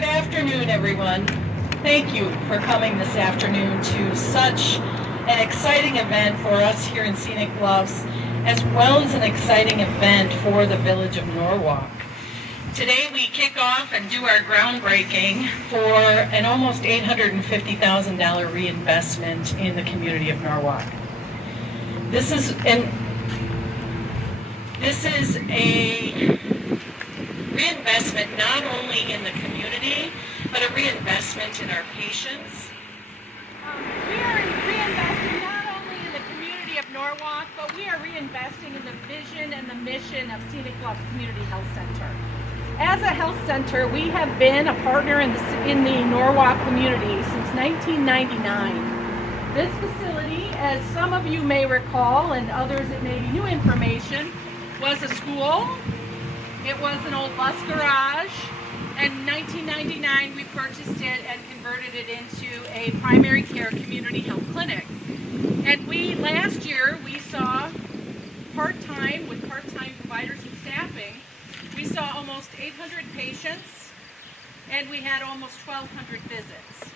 Good afternoon, everyone. Thank you for coming this afternoon to such an exciting event for us here in Scenic Bluffs, as well as an exciting event for the village of Norwalk. Today we kick off and do our groundbreaking for an almost $850,000 reinvestment in the community of Norwalk. This is a reinvestment not only in the community, but a reinvestment in our patients. We are reinvesting not only in the community of Norwalk, but we are reinvesting in the vision and the mission of Scenic Bluffs Community Health Center. As a health center, we have been a partner in the Norwalk community since 1999. This facility, as some of you may recall, and others it may be new information, was a school. It was an old bus garage. In 1999, we purchased it and converted it into a primary care community health clinic. And last year, we saw part-time, with part-time providers and staffing, we saw almost 800 patients, and we had almost 1,200 visits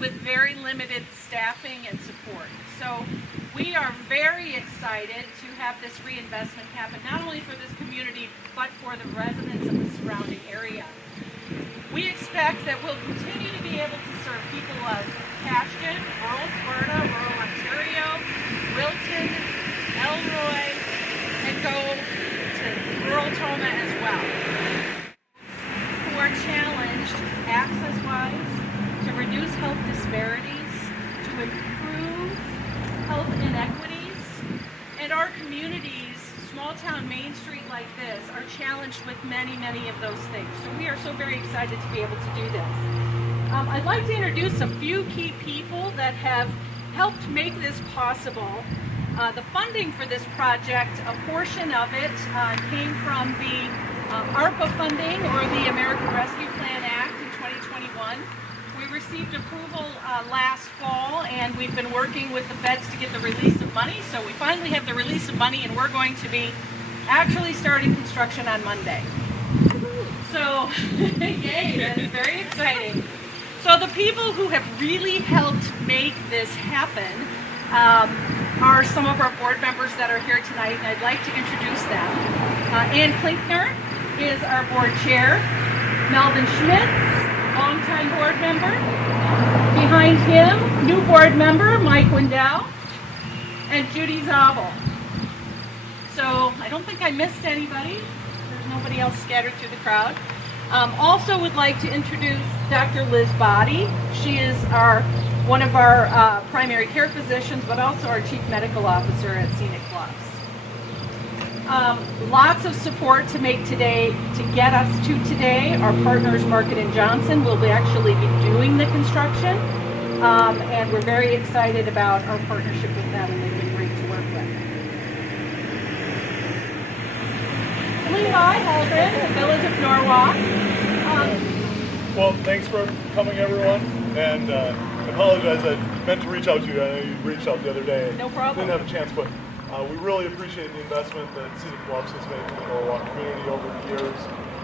with very limited staffing and support. So we are very excited to have this reinvestment happen, not only for this community, but for the residents of the surrounding area. We expect that we'll continue to be able to serve people of Cashton, rural Sparta, rural Ontario, Wilton, Elroy, and go to rural Toma as well, who are challenged access-wise to reduce health disparities, to improve health inequities, and our communities, small-town Main Street like this, are challenged with many of those things. So we are so very excited to be able to do this. I'd like to introduce a few key people that have helped make this possible. The funding for this project, a portion of it came from the ARPA funding, or the American Rescue Plan Act, in 2021. We received approval last fall, and we've been working with the feds to get the release of money. So we finally have the release of money, and we're going to be actually starting construction on Monday. So, yay, that is very exciting. So the people who have really helped make this happen are some of our board members that are here tonight, and I'd like to introduce them. Ann Klinkner is our board chair. Melvin Schmitz, longtime board member. Behind him, new board member Mike Wendell, and Judy Zabel. So I don't think I missed anybody. There's nobody else scattered through the crowd. Also would like to introduce Dr. Liz Boddy. She is one of our primary care physicians, but also our chief medical officer at Scenic Bluffs. Lots of support to get us to today. Our partners, Market & Johnson, will actually be doing the construction, and we're very excited about our partnership with them, and they've been great to work with. Levi Holden, the village of Norwalk. Well, thanks for coming, everyone, and I apologize. I meant to reach out to you. I know you reached out the other day. No problem. Didn't have a chance, but we really appreciate the investment that Scenic Bluffs has made in the Norwalk community over the years,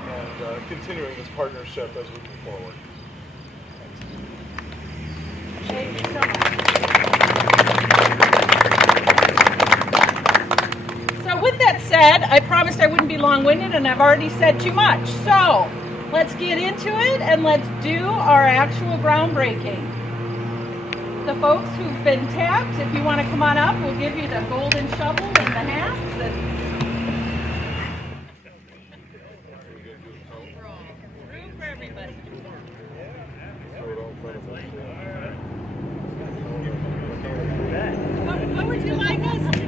and continuing this partnership as we move forward. Thank you so much. So with that said, I promised I wouldn't be long-winded, and I've already said too much. So let's get into it, and let's do our actual groundbreaking. The folks who've been tapped, if you want to come on up, we'll give you the golden shovel and the hats. Room for everybody. What would you like us to do?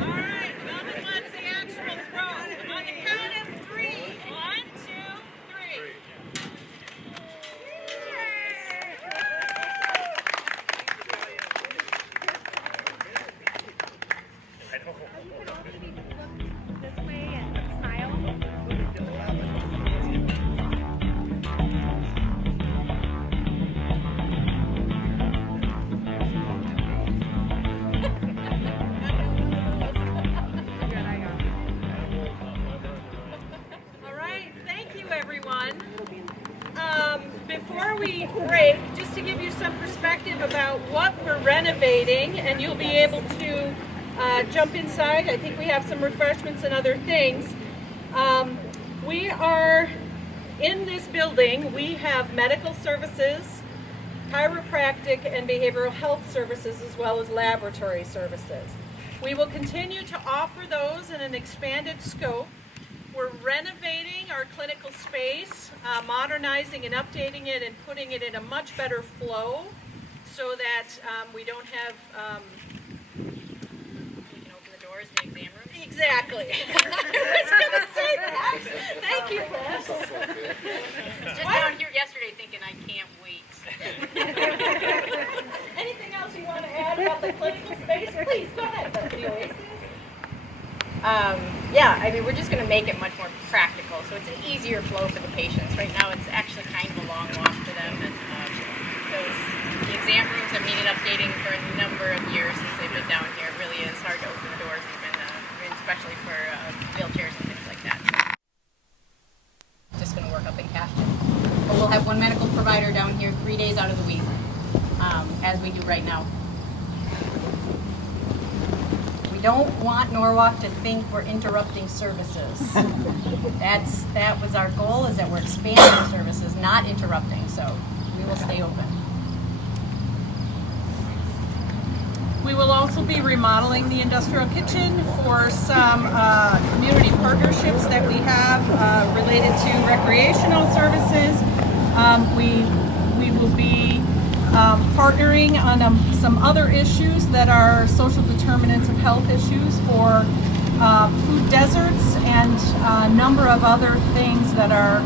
All right, Melvin wants the actual throw. On the count of 3. 1, 2, 3. This way and smile. and you'll be able to jump inside. I think we have some refreshments and other things. We are in this building. We have medical services, chiropractic and behavioral health services, as well as laboratory services. We will continue to offer those in an expanded scope. We're renovating our clinical space, modernizing and updating it and putting it in a much better flow so that we don't have... We can open the doors in the exam room. Exactly. I was going to say that. Thank you, Liz. I was just down here yesterday thinking I can't wait. Anything else you want to add about the clinical space? Please, go ahead. The Oasis. Yeah, I mean, we're just going to make it much more practical, so it's an easier flow for the patients. Right now, it's actually kind of a long walk for them, and the exam rooms have needed updating for a number of years since they've been down here. It really is hard to open the doors, even especially for wheelchairs and things like that. Just going to work up in cash. But we'll have one medical provider down here 3 days out of the week, as we do right now. We don't want Norwalk to think we're interrupting services. That was our goal, is that we're expanding services, not interrupting, so we will stay open. We will also be remodeling the industrial kitchen for some community partnerships that we have related to recreational services. We will be partnering on some other issues that are social determinants of health issues for food deserts and a number of other things that are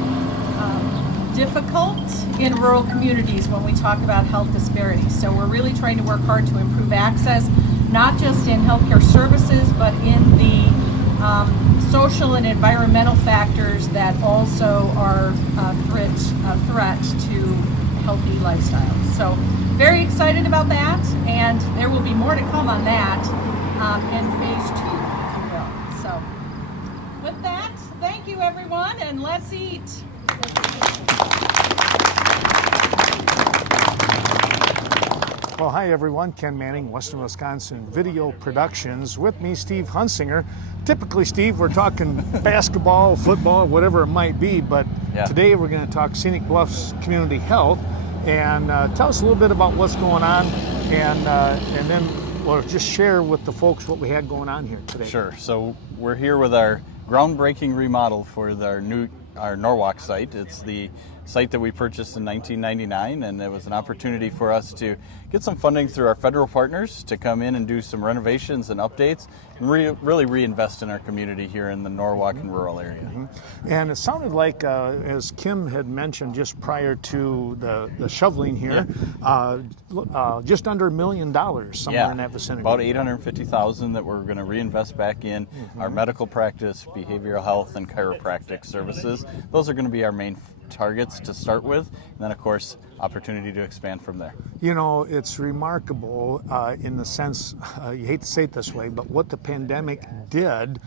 difficult in rural communities when we talk about health disparities. So we're really trying to work hard to improve access, not just in healthcare services, but in the social and environmental factors that also are a threat to healthy lifestyles. So very excited about that, and there will be more to come on that in phase 2, if you will. So with that, thank you everyone, and let's eat. Well, hi everyone, Ken Manning, Western Wisconsin Video Productions. With me, Steve Hunsinger. Typically, Steve, we're talking basketball, football, whatever it might be, but today we're going to talk Scenic Bluffs Community Health. And tell us a little bit about what's going on, and then we'll just share with the folks what we had going on here today. Sure. So we're here with our groundbreaking remodel for our Norwalk site. It's the site that we purchased in 1999, and it was an opportunity for us to get some funding through our federal partners to come in and do some renovations and updates and really reinvest in our community here in the Norwalk and rural area. Mm-hmm. And it sounded like, as Kim had mentioned just prior to the shoveling here, just under $1 million, somewhere in that vicinity. About $850,000 that we're going to reinvest back in our medical practice, behavioral health, and chiropractic services. Those are going to be our main targets to start with, and then of course opportunity to expand from there. You know, it's remarkable in the sense, you hate to say it this way, but what the pandemic did,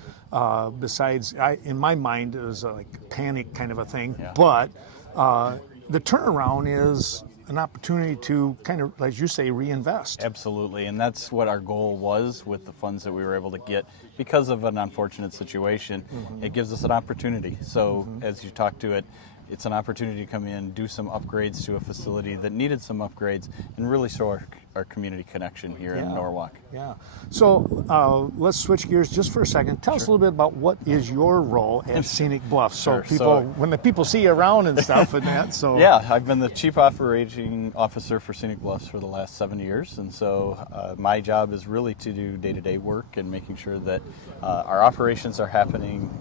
besides, in my mind, it was like a panic kind of a thing, but the turnaround is an opportunity to kind of, as you say, reinvest. Absolutely, and that's what our goal was with the funds that we were able to get because of an unfortunate situation. It gives us an opportunity. So as you talk to it, it's an opportunity to come in, do some upgrades to a facility that needed some upgrades, and really show our community connection here in Norwalk. Yeah. So let's switch gears just for a second. Tell us a little bit about what is your role at Scenic Bluffs. So people, when the people see you around and stuff and that. So yeah, I've been the Chief Operating Officer for Scenic Bluffs for the last 7 years, and so my job is really to do day-to-day work and making sure that our operations are happening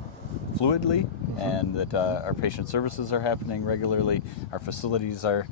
fluidly, and that our patient services are happening regularly, our facilities are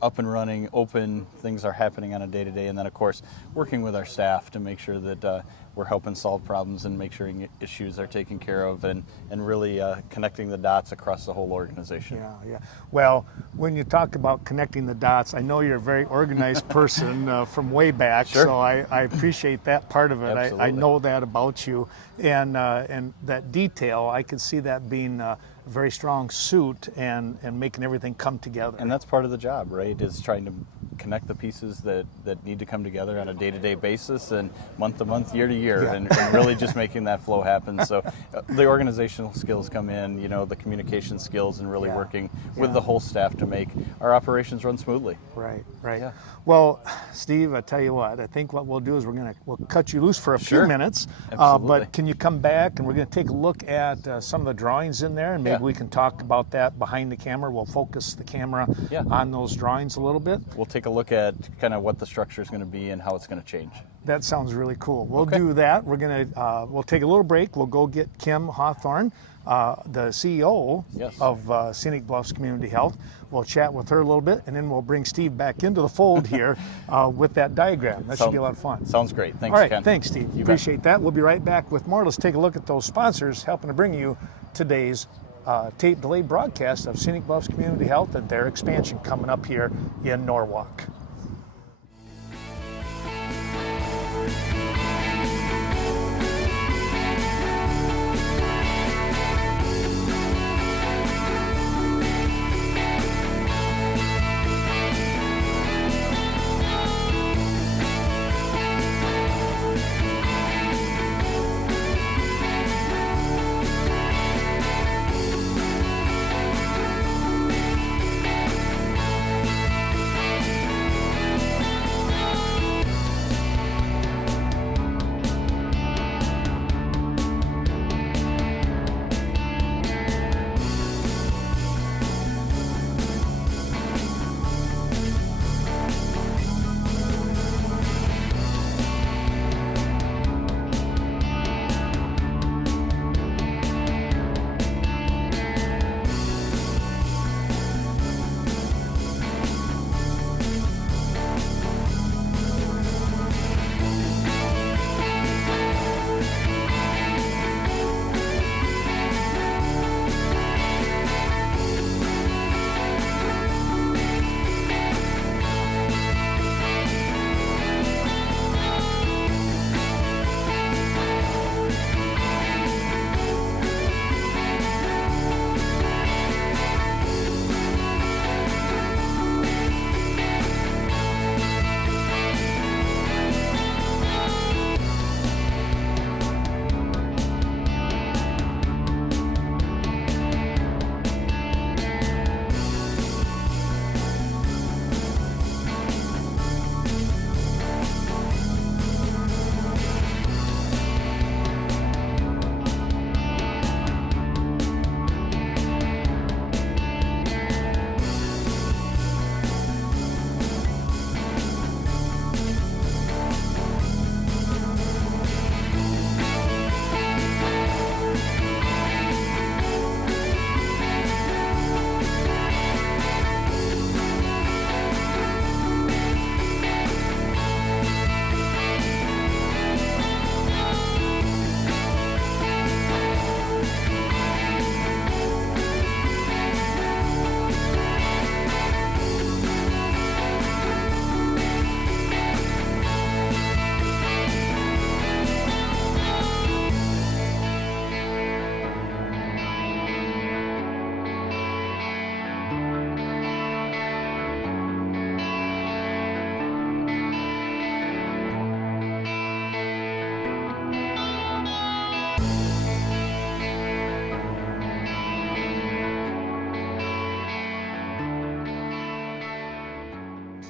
up and running, open, things are happening on a day-to-day, and then of course working with our staff to make sure that we're helping solve problems and make sure issues are taken care of, and really connecting the dots across the whole organization. Yeah. Well, when you talk about connecting the dots, I know you're a very organized person from way back, so I appreciate that part of it. I know that about you, and that detail, I could see that being a very strong suit and making everything come together. And that's part of the job, right, is trying to connect the pieces that need to come together on a day-to-day basis and month to month, year to year, Yeah. and really just making that flow happen. So the organizational skills come in, the communication skills, and really Yeah. working with Yeah. the whole staff to make our operations run smoothly. Right. Yeah. Well, Steve, I tell you what, I think what we'll do is we'll cut you loose for a few Sure. minutes. Absolutely. But can you come back and we're going to take a look at some of the drawings in there, and maybe Yeah. we can talk about that behind the camera. We'll focus the camera Yeah. on those drawings a little bit. We'll take a look at kind of what the structure is going to be and how it's going to change. That sounds really cool. We'll Okay. do that. We're gonna we'll take a little break. We'll go get Kim Hawthorne, the CEO Yes. of Scenic Bluffs Community Health. We'll chat with her a little bit, and then we'll bring Steve back into the fold here with that diagram. That should be a lot of fun. Sounds great. Thanks, All right, Ken. thanks, Steve. You bet. Appreciate that. We'll be right back with more. Let's take a look at those sponsors helping to bring you today's tape delay broadcast of Scenic Bluffs Community Health and their expansion coming up here in Norwalk.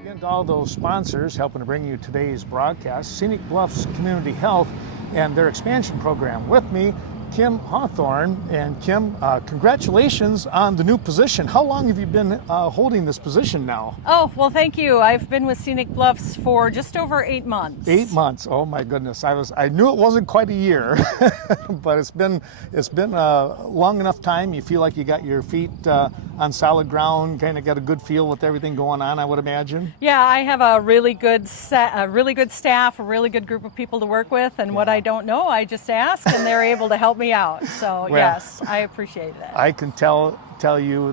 Again, to all those sponsors helping to bring you today's broadcast, Scenic Bluffs Community Health and their expansion program. With me, Kim Hawthorne. And Kim, congratulations on the new position. How long have you been holding this position now? Oh, well, thank you. I've been with Scenic Bluffs for just over 8 months. 8 months. Oh my goodness. I knew it wasn't quite a year, but it's been a long enough time. You feel like you got your feet on solid ground, kind of got a good feel with everything going on, I would imagine. Yeah, I have a really good staff, a really good group of people to work with, and what I don't know, I just ask, and they're able to help me out. So Well, yes, I appreciate that. I can tell you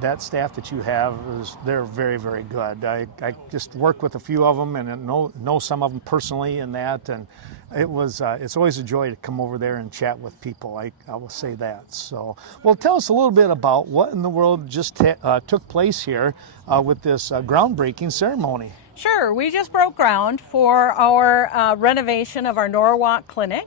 that staff that you have they're very, very good. I just work with a few of them and know some of them personally and that, and It's always a joy to come over there and chat with people. I will say that. So, well, tell us a little bit about what in the world just took place here with this groundbreaking ceremony. Sure, we just broke ground for our renovation of our Norwalk clinic.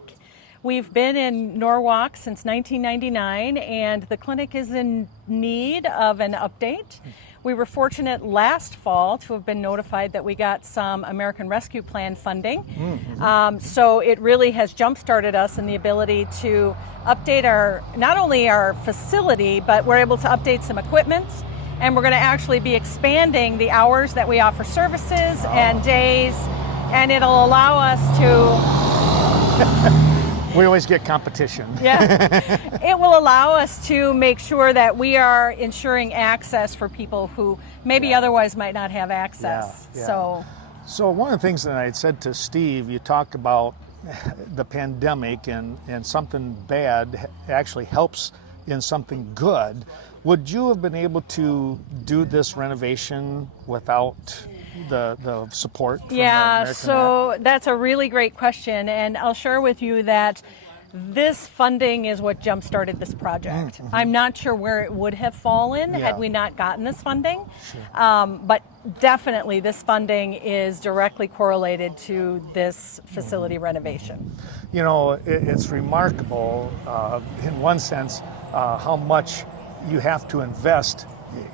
We've been in Norwalk since 1999, and the clinic is in need of an update. We were fortunate last fall to have been notified that we got some American Rescue Plan funding. So it really has jump-started us in the ability to update not only our facility, but we're able to update some equipment, and we're going to actually be expanding the hours that we offer services and days, and it'll allow us to... We always get competition. Yeah. It will allow us to make sure that we are ensuring access for people who maybe otherwise might not have access. So one of the things that I had said to Steve, you talked about the pandemic and something bad actually helps in something good. Would you have been able to do this renovation without the support from the American so that's a really great question, and I'll share with you that this funding is what jump-started this project. I'm not sure where it would have fallen had we not gotten this funding, but definitely this funding is directly correlated to this facility renovation. You know, it's remarkable in one sense how much you have to invest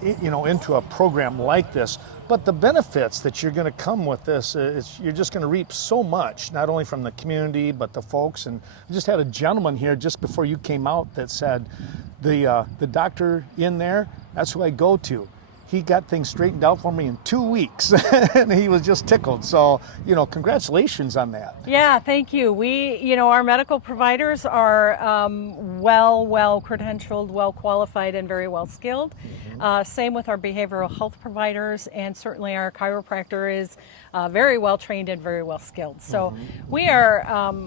into a program like this. But the benefits that you're going to come with this, you're just going to reap so much, not only from the community, but the folks. And I just had a gentleman here just before you came out that said, the doctor in there, that's who I go to. He got things straightened out for me in 2 weeks, and he was just tickled. So, congratulations on that. Yeah, thank you. Our medical providers are well credentialed, well qualified, and very well skilled. Same with our behavioral health providers, and certainly our chiropractor is very well trained and very well skilled. So we are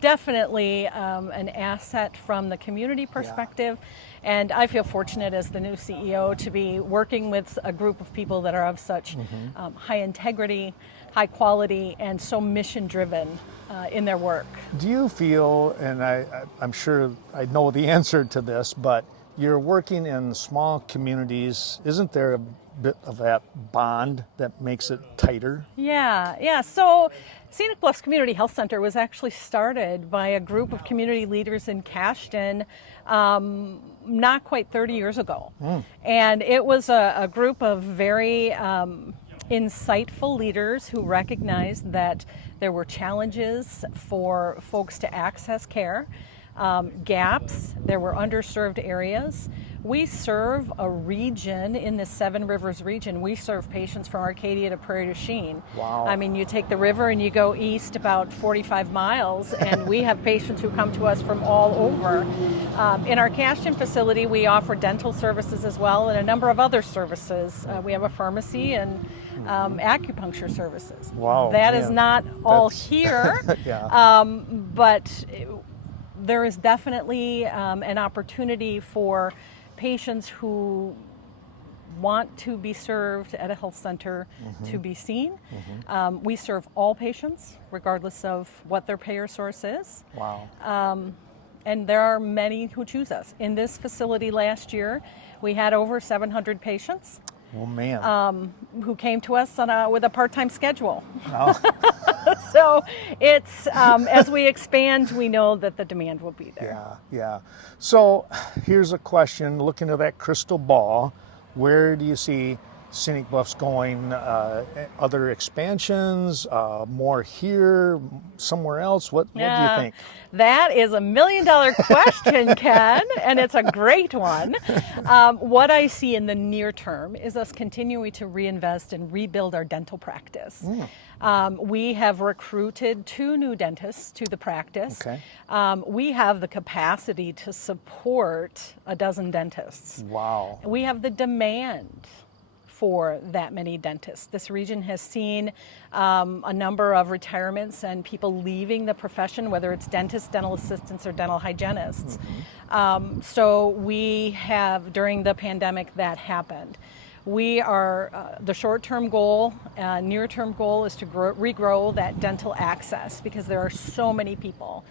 definitely an asset from the community perspective. And I feel fortunate as the new CEO to be working with a group of people that are of such high integrity, high quality, and so mission driven in their work. Do you feel, and I'm sure I know the answer to this, but you're working in small communities, isn't there a bit of that bond that makes it tighter? Yeah. So Scenic Bluffs Community Health Center was actually started by a group of community leaders in Cashton not quite 30 years ago. And it was a group of very insightful leaders who recognized that there were challenges for folks to access care, gaps, there were underserved areas. We serve a region in the Seven Rivers region. We serve patients from Arcadia to Prairie du Chien. Wow. I mean, you take the river and you go east about 45 miles, and we have patients who come to us from all over. In our Cashton facility, we offer dental services as well, and a number of other services. We have a pharmacy and acupuncture services. Wow. That is not all here, but there is definitely an opportunity for patients who want to be served at a health center to be seen. We serve all patients, regardless of what their payer source is. Wow. And there are many who choose us. In this facility last year, we had over 700 patients. Oh, man. Who came to us with a part-time schedule. Oh. So it's, as we expand, we know that the demand will be there. Yeah. So here's a question, looking at that crystal ball, where do you see Scenic Bluffs going? Other expansions, more here, somewhere else? What do you think? That is $1 million question, Ken, and it's a great one. What I see in the near term is us continuing to reinvest and rebuild our dental practice. We have recruited 2 new dentists to the practice. Okay. We have the capacity to support a dozen dentists. Wow. We have the demand for that many dentists. This region has seen a number of retirements and people leaving the profession, whether it's dentists, dental assistants, or dental hygienists. So we have, during the pandemic, that happened. We are, the short-term goal, near-term goal is to regrow that dental access, because there are so many people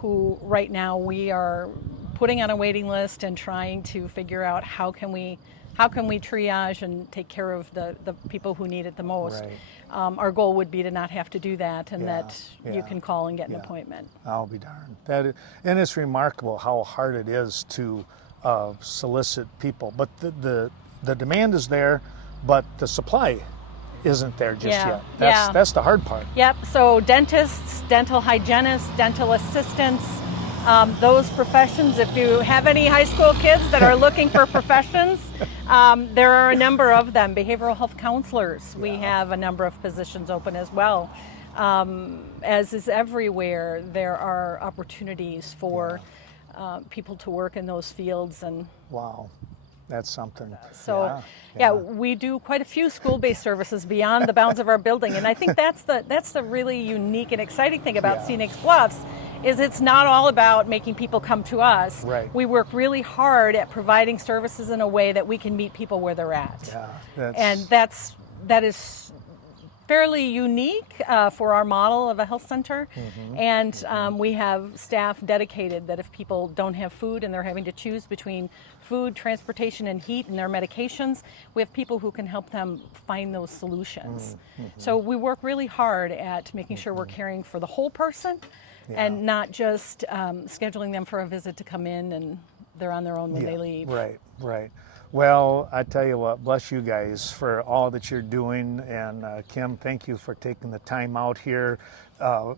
who right now we are putting on a waiting list and trying to figure out how can we triage and take care of the people who need it the most. Right. Our goal would be to not have to do that, and Yeah, that you yeah, can call and get an yeah. appointment. I'll be darned. And it's remarkable how hard it is to solicit people. But the demand is there, but the supply isn't there just Yeah, yet. yeah. That's the hard part. Yep, so dentists, dental hygienists, dental assistants, those professions, if you have any high school kids that are looking for professions, there are a number of them. Behavioral health counselors, we have a number of positions open as well. As is everywhere, there are opportunities for people to work in those fields. And Wow, that's something. so, yeah, we do quite a few school-based services beyond the bounds of our building, and I think that's the really unique and exciting thing about Scenic Bluffs, is it's not all about making people come to us. Right. We work really hard at providing services in a way that we can meet people where they're at. Yeah, And that is fairly unique for our model of a health center. And we have staff dedicated that if people don't have food and they're having to choose between food, transportation, and heat and their medications, we have people who can help them find those solutions. So we work really hard at making sure we're caring for the whole person and not just scheduling them for a visit to come in and they're on their own when they leave. Right, right. Well, I tell you what, bless you guys for all that you're doing. And Kim, thank you for taking the time out here.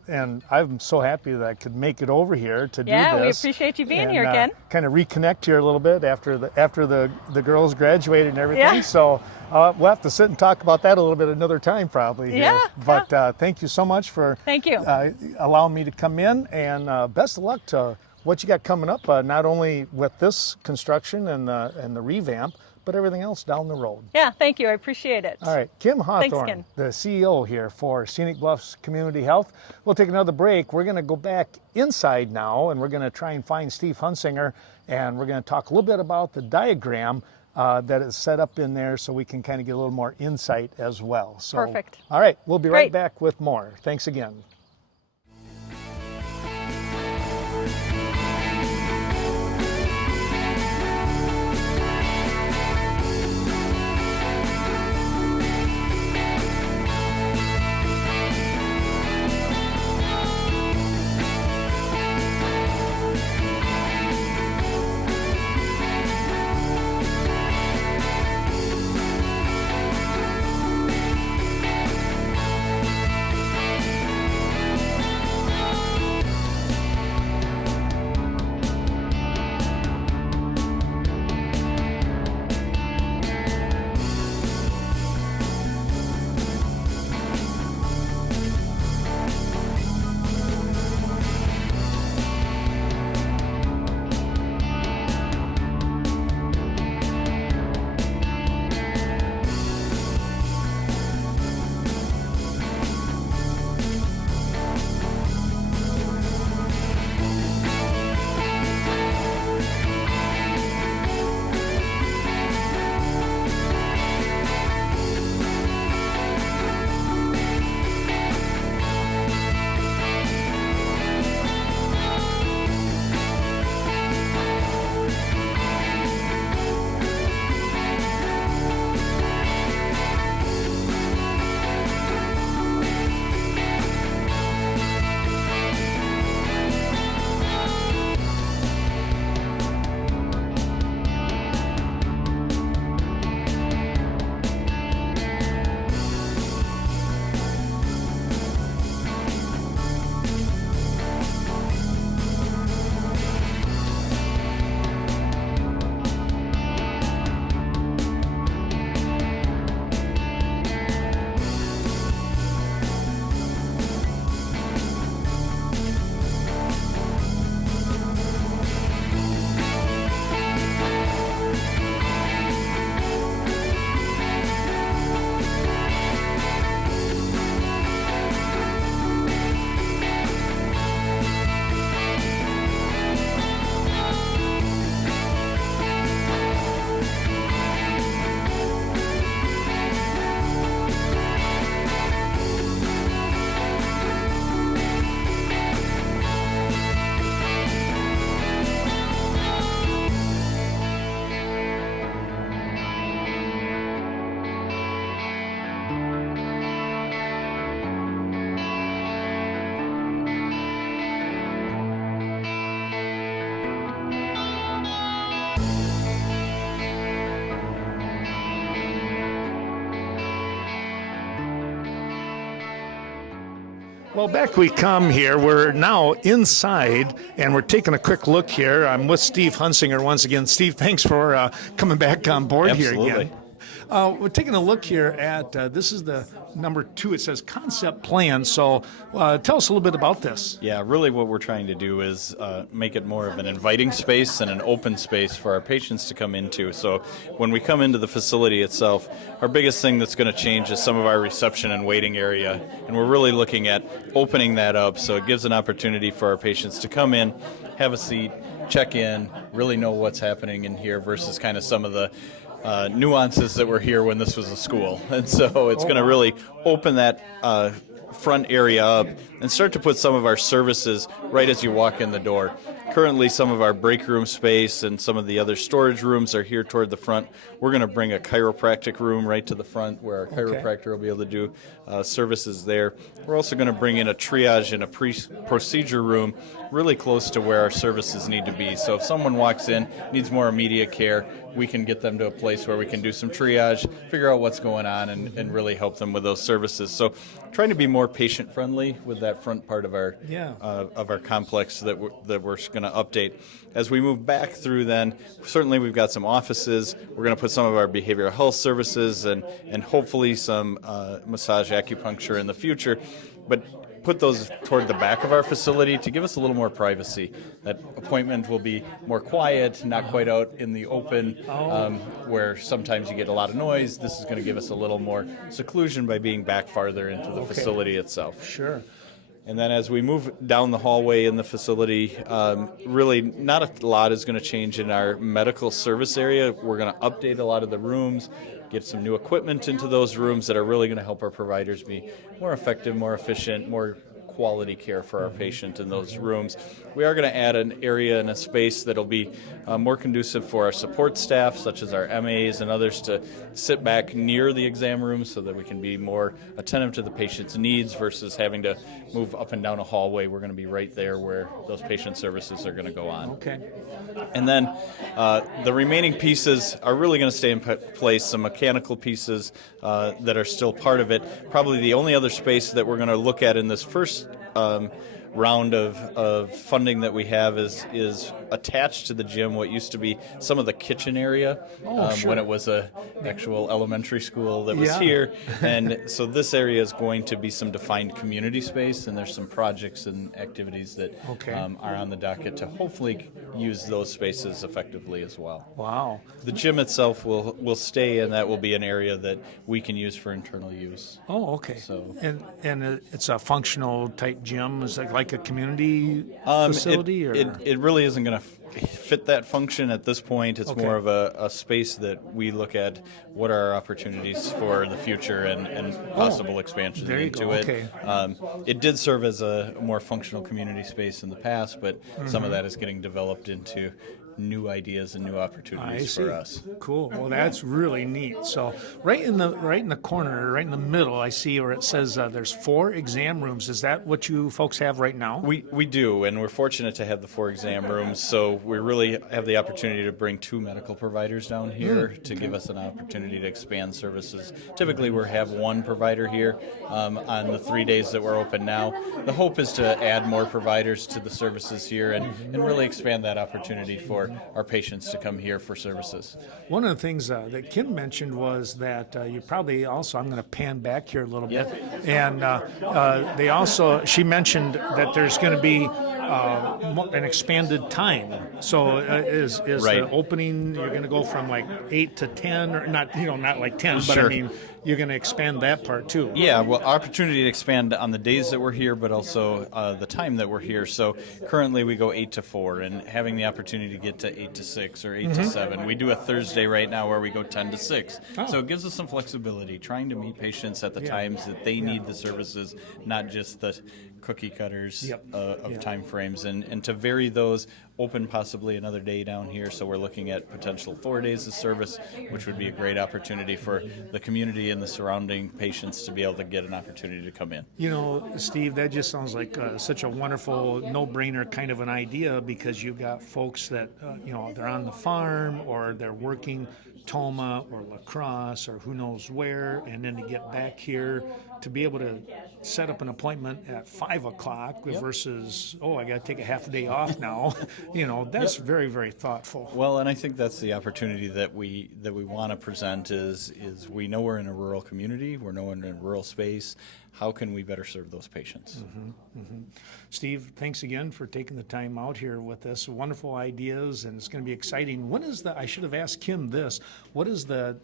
And I'm so happy that I could make it over here to do this. Yeah, we appreciate you being here, Ken. Kind of reconnect here a little bit after the girls graduated and everything. Yeah. So we'll have to sit and talk about that a little bit another time probably here. Yeah, But thank you so much for Thank you. allowing me to come in, and best of luck to what you got coming up, not only with this construction and the revamp, but everything else down the road. Yeah, thank you. I appreciate it. All right, Kim Hawthorne, Ken. the CEO here for Scenic Bluffs Community Health. We'll take another break. We're going to go back inside now, and we're going to try and find Steve Hunsinger, and we're going to talk a little bit about the diagram that is set up in there so we can kind of get a little more insight as well. So, Perfect. All right, we'll be right Great. back with more. Thanks again. Well, back we come here. We're now inside, and we're taking a quick look here. I'm with Steve Hunsinger once again. Steve, thanks for coming back on board here Absolutely. again. We're taking a look here at this is the number 2. It says concept plan. So tell us a little bit about this. Yeah, really what we're trying to do is make it more of an inviting space and an open space for our patients to come into. So when we come into the facility itself, our biggest thing that's going to change is some of our reception and waiting area. And we're really looking at opening that up so it gives an opportunity for our patients to come in, have a seat, check in, really know what's happening in here versus kind of some of the nuances that were here when this was a school. And so it's going to really open that front area up and start to put some of our services right as you walk in the door. Currently, some of our break room space and some of the other storage rooms are here toward the front. We're going to bring a chiropractic room right to the front where our chiropractor will be able to do services there. We're also going to bring in a triage and a procedure room really close to where our services need to be. So if someone walks in, needs more immediate care, we can get them to a place where we can do some triage, figure out what's going on, and really help them with those services. So trying to be more patient-friendly with that front part of our complex that we're going to update. As we move back through then, certainly we've got some offices. We're going to put some of our behavioral health services and hopefully some massage acupuncture in the future. But put those toward the back of our facility to give us a little more privacy. That appointment will be more quiet, not quite out in the open, where sometimes you get a lot of noise. This is going to give us a little more seclusion by being back farther into the facility itself. Sure. And then as we move down the hallway in the facility, really not a lot is going to change in our medical service area. We're going to update a lot of the rooms, get some new equipment into those rooms that are really going to help our providers be more effective, more efficient, more quality care for our patient in those rooms. We are going to add an area and a space that will be more conducive for our support staff, such as our MAs and others, to sit back near the exam room so that we can be more attentive to the patient's needs versus having to move up and down a hallway. We're going to be right there where those patient services are going to go on. Okay. And then the remaining pieces are really going to stay in place, some mechanical pieces that are still part of it. Probably the only other space that we're going to look at in this first round of funding that we have is attached to the gym what used to be some of the kitchen area when it was a actual elementary school that was here. And so this area is going to be some defined community space, and there's some projects and activities that are on the docket to hopefully use those spaces effectively as well. Wow. The gym itself will stay, and that will be an area that we can use for internal use. Oh, okay. So and it's a functional type gym. Is it like a community facility? It really isn't going to fit that function at this point. It's more of a space that we look at what are our opportunities for the future and possible expansion into it. Okay. It did serve as a more functional community space in the past, but some of that is getting developed into new ideas and new opportunities for us. Cool. Well, that's really neat. So right in the corner, right in the middle, I see where it says there's 4 exam rooms. Is that what you folks have right now? We do, and we're fortunate to have the 4 exam rooms. So we really have the opportunity to bring 2 medical providers down here to give us an opportunity to expand services. Typically, we have 1 provider here on the 3 days that we're open now. The hope is to add more providers to the services here and really expand that opportunity for our patients to come here for services. One of the things that Kim mentioned was that you probably also, I'm going to pan back here a little bit, and she mentioned that there's going to be an expanded time. So is the opening, you're going to go from like 8 to 10, or not like 10, but I mean, you're going to expand that part too. Yeah, well, opportunity to expand on the days that we're here, but also the time that we're here. So currently we go 8 to 4, and having the opportunity to get to 8 to 6 or 8 to 7. We do a Thursday right now where we go 10 to 6. So it gives us some flexibility, trying to meet patients at the times that they need the services, not just the cookie cutters of time frames, and to vary those, open possibly another day down here. So we're looking at potential 4 days of service, which would be a great opportunity for the community and the surrounding patients to be able to get an opportunity to come in. You know, Steve, that just sounds like such a wonderful no-brainer kind of an idea, because you've got folks that they're on the farm or they're working Tacoma or La Crosse or who knows where, and then to get back here to be able to set up an appointment at 5 o'clock versus, oh, I got to take a half a day off now. That's very, very thoughtful. Well, and I think that's the opportunity that we want to present is we know we're in a rural community, we're in a rural space. How can we better serve those patients? Steve, thanks again for taking the time out here with us. Wonderful ideas, and it's going to be exciting. When is I should have asked Kim this, what is the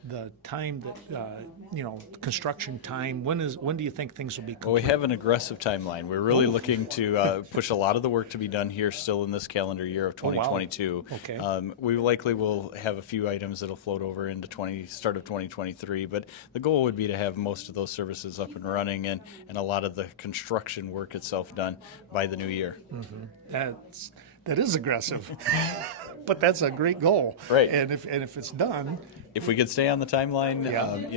time that, construction time? When do you think things will be complete? Well, we have an aggressive timeline. We're really looking to push a lot of the work to be done here still in this calendar year of 2022. Oh, wow. Okay. We likely will have a few items that'll float over into start of 2023, but the goal would be to have most of those services up and running and a lot of the construction work itself done by the new year. That is aggressive, but that's a great goal. Right. And if it's done, if we could stay on the timeline,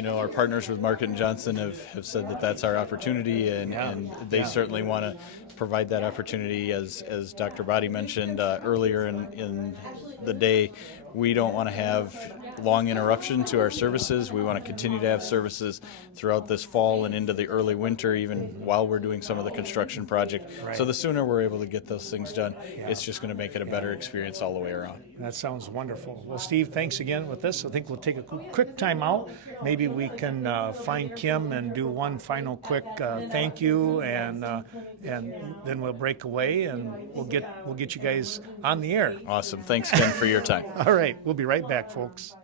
our partners with Market and Johnson have said that that's our opportunity, and they certainly want to provide that opportunity. As Dr. Body mentioned earlier in the day, we don't want to have long interruption to our services. We want to continue to have services throughout this fall and into the early winter, even while we're doing some of the construction project. Right. So the sooner we're able to get those things done, it's just going to make it a better experience all the way around. That sounds wonderful. Well, Steve, thanks again with this. I think we'll take a quick time out. Maybe we can find Kim and do one final quick thank you, and then we'll break away and we'll get you guys on the air. Awesome. Thanks, Ken, for your time. All right. We'll be right back, folks.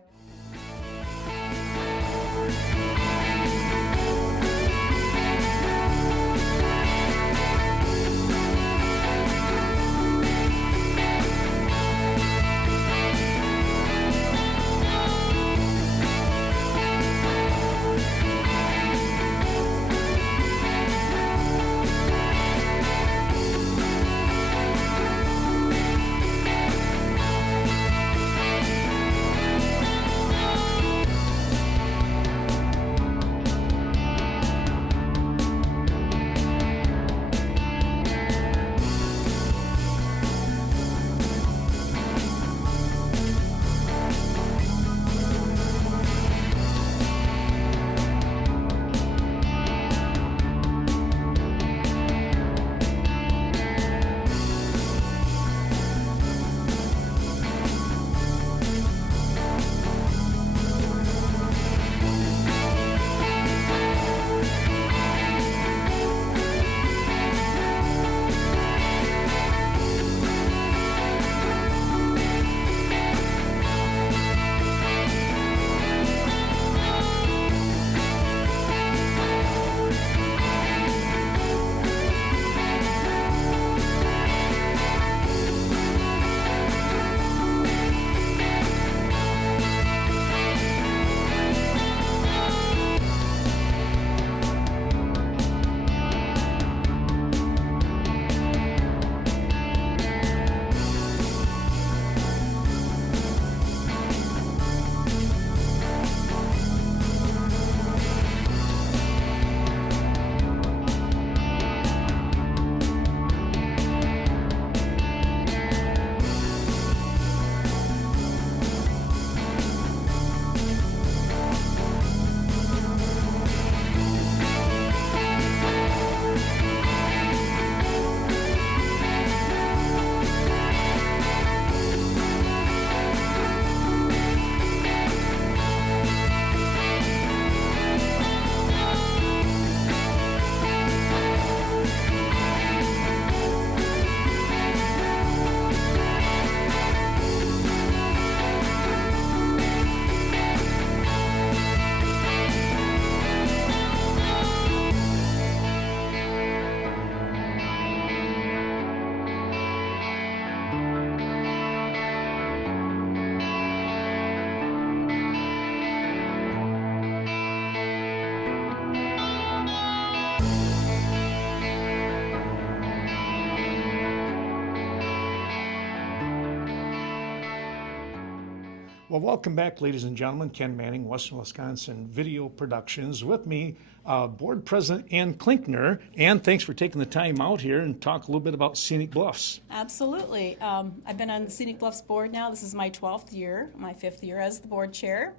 Well, welcome back, ladies and gentlemen. Ken Manning, Western Wisconsin Video Productions. With me, Board President Ann Klinkner. Ann, thanks for taking the time out here and talk a little bit about Scenic Bluffs. Absolutely. I've been on the Scenic Bluffs board now. This is my 12th year, my 5th year as the board chair.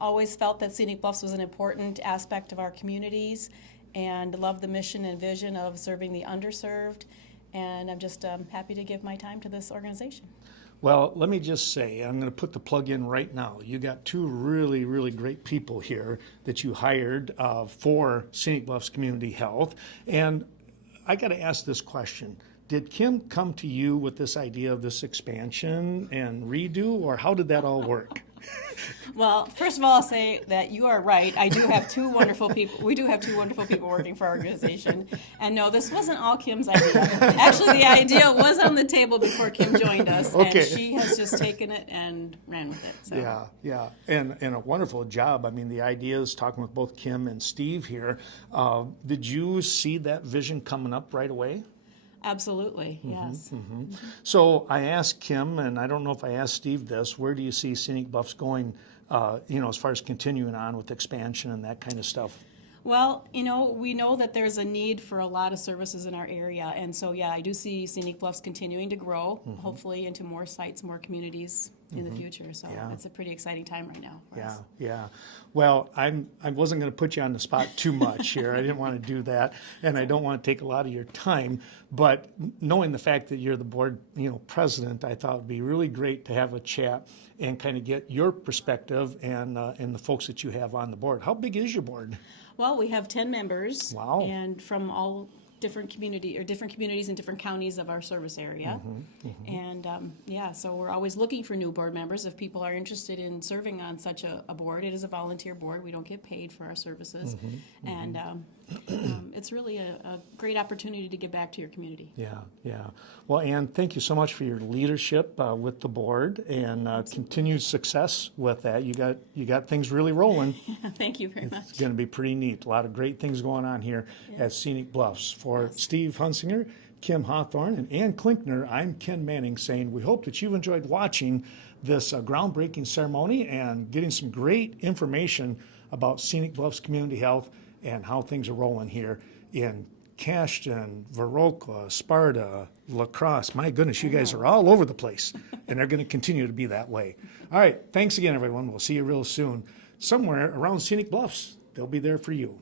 Always felt that Scenic Bluffs was an important aspect of our communities, and love the mission and vision of serving the underserved. And I'm just happy to give my time to this organization. Well, let me just say, I'm going to put the plug in right now. You got two really, really great people here that you hired for Scenic Bluffs Community Health. And I got to ask this question. Did Kim come to you with this idea of this expansion and redo, or how did that all work? Well, first of all, I'll say that you are right. I do have two wonderful people. We do have two wonderful people working for our organization. And no, this wasn't all Kim's idea. Actually, the idea was on the table before Kim joined us, Okay. and she has just taken it and ran with it. So. Yeah, and a wonderful job. I mean, the idea is talking with both Kim and Steve here. Did you see that vision coming up right away? Absolutely, yes. So I asked Kim, and I don't know if I asked Steve this, where do you see Scenic Bluffs going, as far as continuing on with expansion and that kind of stuff? Well, we know that there's a need for a lot of services in our area, and so yeah, I do see Scenic Bluffs continuing to grow, hopefully into more sites, more communities in the future. So Yeah. it's a pretty exciting time right now for us. Yeah. Well, I wasn't going to put you on the spot too much here. I didn't want to do that, and I don't want to take a lot of your time. But knowing the fact that you're the board, president, I thought it'd be really great to have a chat and kind of get your perspective and the folks that you have on the board. How big is your board? Well, we have 10 members. Wow. And from all different communities and different counties of our service area. And so we're always looking for new board members if people are interested in serving on such a board. It is a volunteer board. We don't get paid for our services. And it's really a great opportunity to give back to your community. Yeah. Well, Ann, thank you so much for your leadership with the board and continued success with that. You got things really rolling. Thank you very much. It's going to be pretty neat. A lot of great things going on here at Scenic Bluffs. For Steve Hunsinger, Kim Hawthorne, and Ann Klinkner, I'm Ken Manning saying we hope that you've enjoyed watching this groundbreaking ceremony and getting some great information about Scenic Bluffs Community Health and how things are rolling here in Cashton, Viroqua, Sparta, La Crosse. My goodness, you guys are all over the place, and they're going to continue to be that way. All right, thanks again, everyone. We'll see you real soon. Somewhere around Scenic Bluffs, they'll be there for you.